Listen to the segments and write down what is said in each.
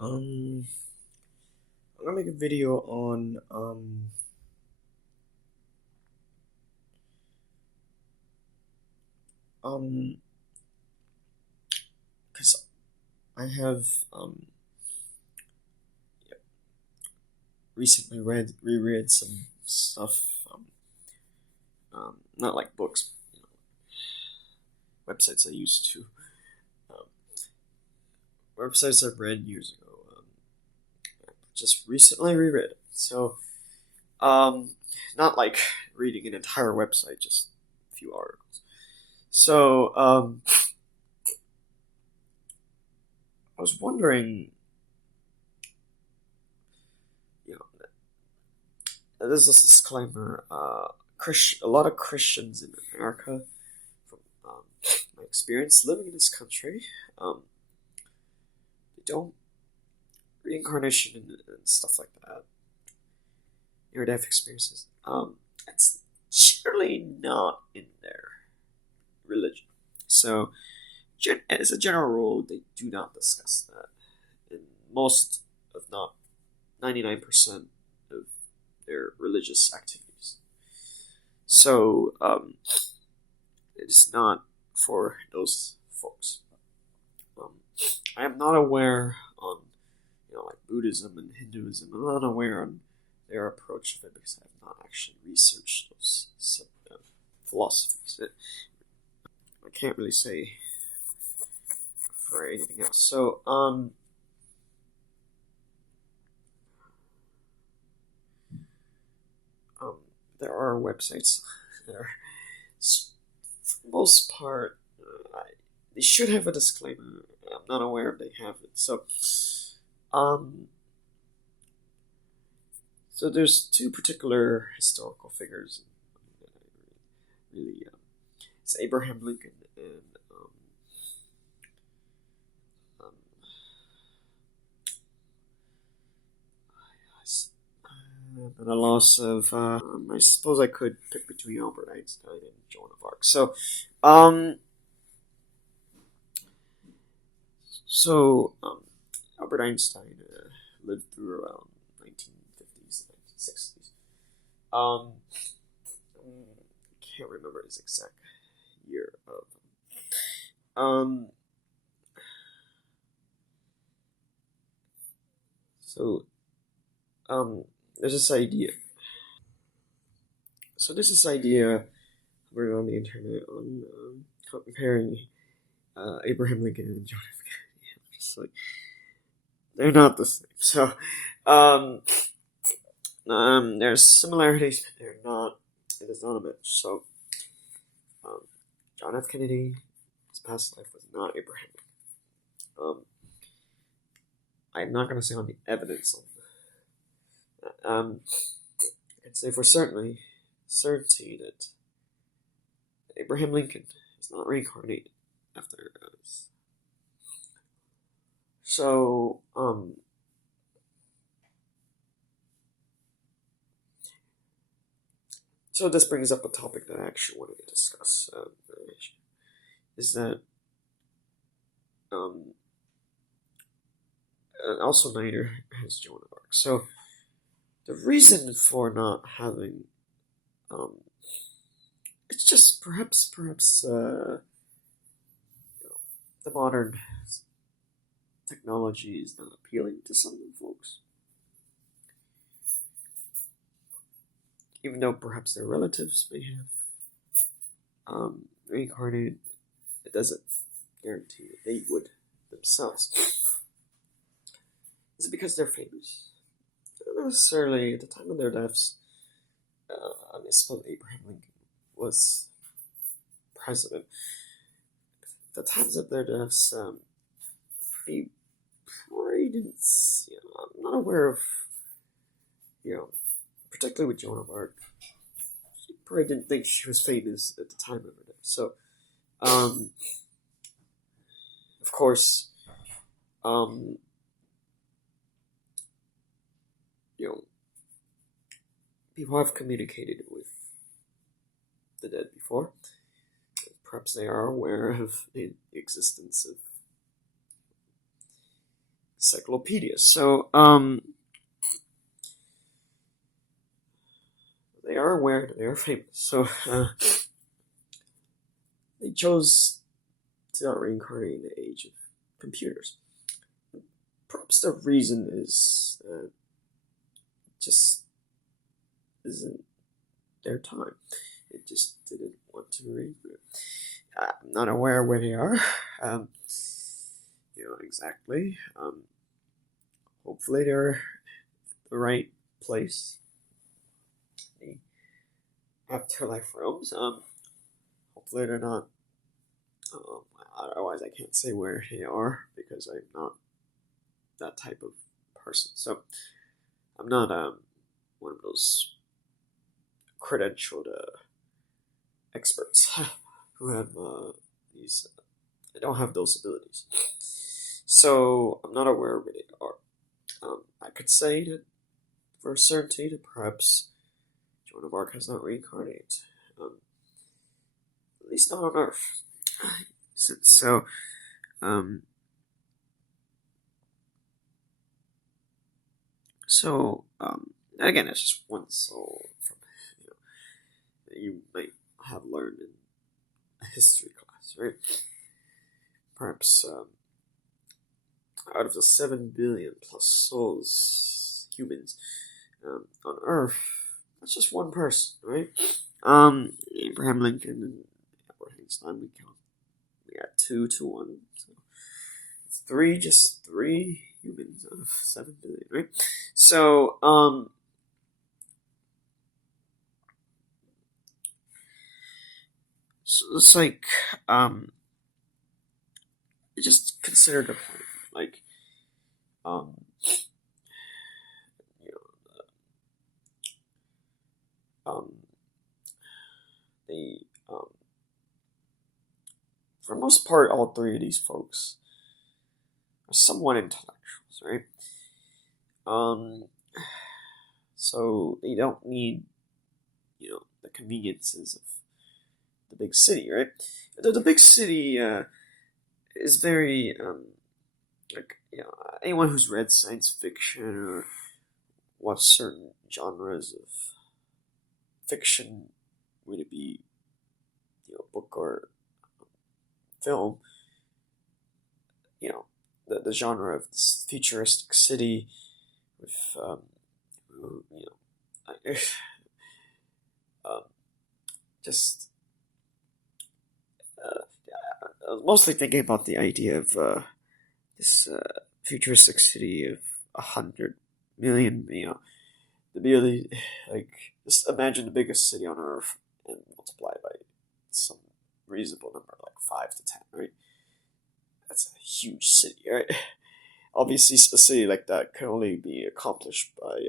Um, I'm gonna make a video on um because I have yeah, recently reread some stuff, not like books, websites I used to, um, websites I've read years ago. Just recently reread it, so um not like reading an entire website, just a few articles. So I was wondering, you know, there's this disclaimer. A lot of Christians in America, from my experience living in this country, they don't reincarnation and stuff like that, near death experiences. It's generally not in their religion. So, as a general rule, they do not discuss that in most, if not 99% of their religious activities. So, it's not for those folks. Um, I am not aware on, like Buddhism and Hinduism. I'm not aware on their approach of it because I have not actually researched those philosophies. I can't really say for anything else. So, um, there are websites that are, for the most part, they should have a disclaimer. I'm not aware if they have it. Um, so there's two particular historical figures that I really, it's Abraham Lincoln and um, the loss of. I suppose I could pick between Albert Einstein and Joan of Arc. Um, so Albert Einstein lived through around 1950s, 1960s. I can't remember his exact year of. Um, so there's this idea. So there's this idea we're on the internet on comparing Abraham Lincoln and John F. Kennedy. I'm just like, they're not the same. So um, there's similarities, but they're not. It is not a match. So um, John F. Kennedy, his past life was not Abraham Lincoln. I'm not going to say on the evidence on that. I can say for certainty that Abraham Lincoln is not reincarnated after us. So, so this brings up a topic that I actually wanted to discuss. Is that um, also neither has Joan of Arc. So the reason for not having it's just perhaps the modern technology is not appealing to some folks, even though perhaps their relatives may have reincarnated. It doesn't guarantee that they would themselves. Is it because they're famous? Not necessarily. At the time of their deaths, I suppose Abraham Lincoln was president. At the times of their deaths, they probably didn't. I'm not aware of, particularly with Joan of Arc. She probably didn't think she was famous at the time of her death. So, of course, um, people have communicated with the dead before. Perhaps they are aware of the existence of encyclopedia. So they are aware that they are famous. So they chose to not reincarnate in the age of computers. Perhaps the reason is just isn't their time. It just didn't want to reboot. I'm not aware where they are. Exactly. Hopefully they're the right place. The afterlife realms. Hopefully they're not. Otherwise, I can't say where they are because I'm not that type of person. So I'm not one of those credentialed experts who have these. I don't have those abilities, so I'm not aware where they are. I could say that for certainty that perhaps Joan of Arc has not reincarnated, at least not on Earth. So, um, again, it's just one soul from that you might have learned in a history class, right? Perhaps out of the 7 billion plus souls, humans, on Earth, that's just one person, right? Abraham Lincoln and Albert Einstein, we got 2 to 1. So just three humans out of 7 billion, right? So, it's like, just consider the point, like, you know, for the most part, all 3 of these folks are somewhat intellectuals, right? So they don't need, the conveniences of the big city, right? The big city is very, anyone who's read science fiction or watched certain genres of fiction, would it be, book or film, the genre of this futuristic city with, just, I was mostly thinking about the idea of this futuristic city of 100 million, to be really, just imagine the biggest city on Earth and multiply by some reasonable number, like 5 to 10, right? That's a huge city, right? Obviously, a city like that can only be accomplished by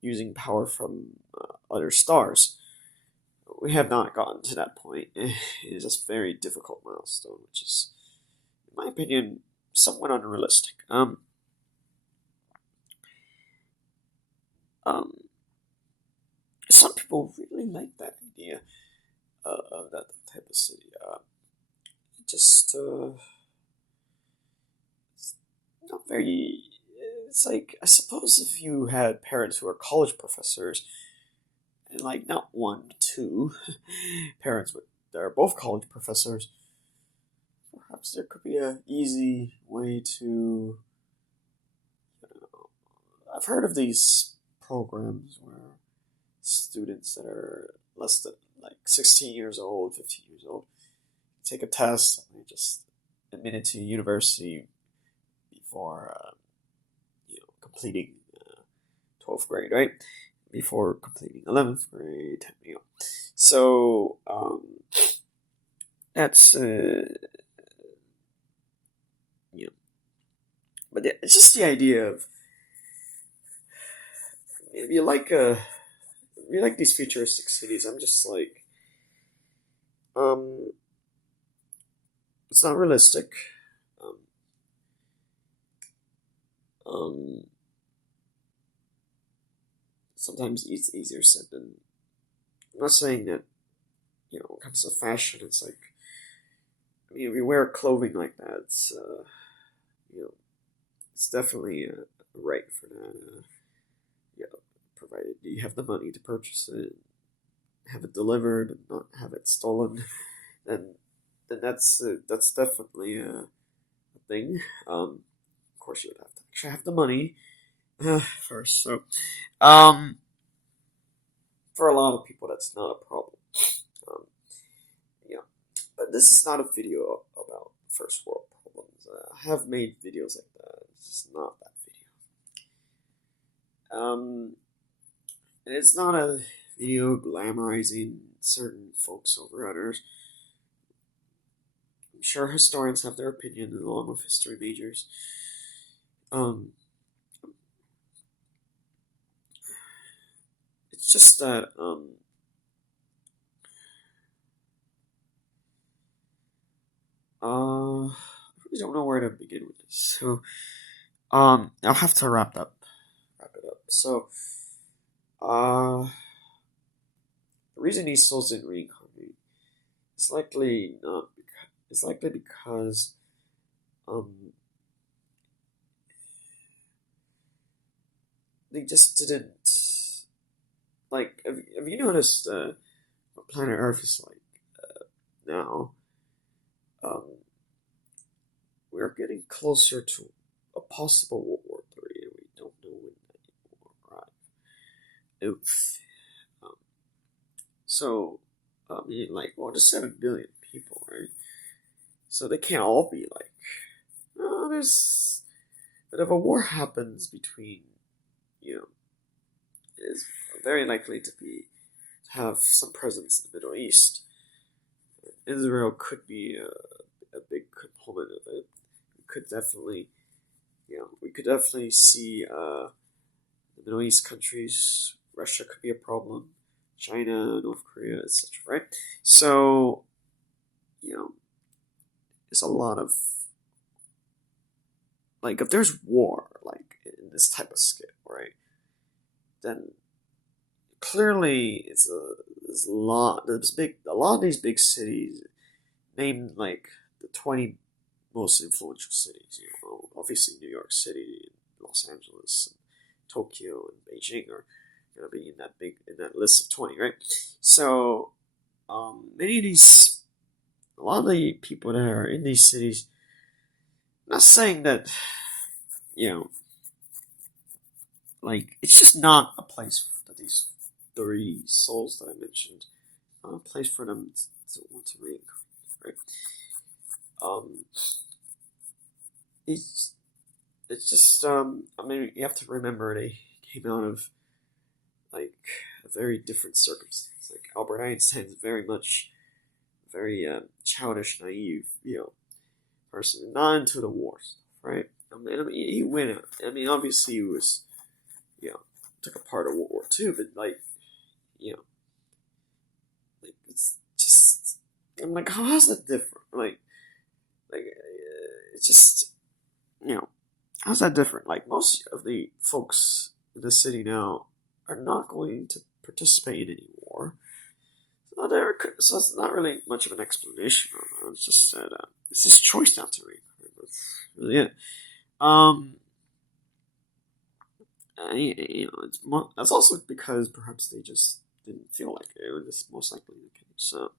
using power from other stars. We have not gotten to that point. It is a very difficult milestone, which is, in my opinion, somewhat unrealistic. Some people really like that idea of that type of city. Just it's not very. It's like, I suppose if you had parents who are college professors, and like not 1, 2 parents that are both college professors, perhaps there could be an easy way to. I've heard of these programs where students that are less than like 16 years old, 15 years old, take a test and they just admitted to university before completing 12th grade, right? Before completing 11th grade, So that's but it's just the idea of, if you like these futuristic cities, I'm just like, it's not realistic. Um, Sometimes it's easier said than. I'm not saying that, when it comes to fashion, it's like, if you wear clothing like that, it's you know, it's definitely a right for that. Yeah, provided you have the money to purchase it, have it delivered, and not have it stolen, then that's definitely a thing. Of course, you would have to actually have the money first. So, um, for a lot of people, that's not a problem. Um, yeah, but this is not a video about first world problems. I have made videos like that. It's just not that video. And it's not a video glamorizing certain folks over others. I'm sure historians have their opinion, along with history majors. Um, it's just that I really don't know where to begin with this. So I'll have to wrap it up. So the reason these souls didn't reincarnate is likely not because it's likely because um they just didn't like. Have you noticed what planet Earth is like now? Um, we're getting closer to a possible World War III, and we don't know when that will arrive. Oof. Um, so, I mean, like, well, just 7 billion people, right? So they can't all be like, oh, there's. But if a war happens between, you know, it is very likely to have some presence in the Middle East. Israel could be a big component of it. We could definitely, we could definitely see the Middle East countries. Russia could be a problem. China, North Korea, etc. Right? So, there's a lot of like if there's war like in this type of scale, right? Then clearly there's a lot of these big cities named like the 20 most influential cities. Obviously New York City, Los Angeles, and Tokyo, and Beijing are going to be in that list of 20, right? So many of these, a lot of the people that are in these cities, I'm not saying that you know, like it's just not a place for these three souls that I mentioned. Not a place for them to want to reincarnate, right? Um, it's just I mean you have to remember they came out of like a very different circumstance. Like Albert Einstein is very childish, naive, person, not into the wars, right? I mean, he went. I mean, obviously he was, took a part of World War II, but you know, it's just. I'm like, how is that different? It's just, how's that different? Like most of the folks in the city now are not going to participate in any war. So it's not really much of an explanation. It's just that it's his choice not to read. That's really it. Um, that's also because perhaps they just didn't feel like it. It was most likely the case. So,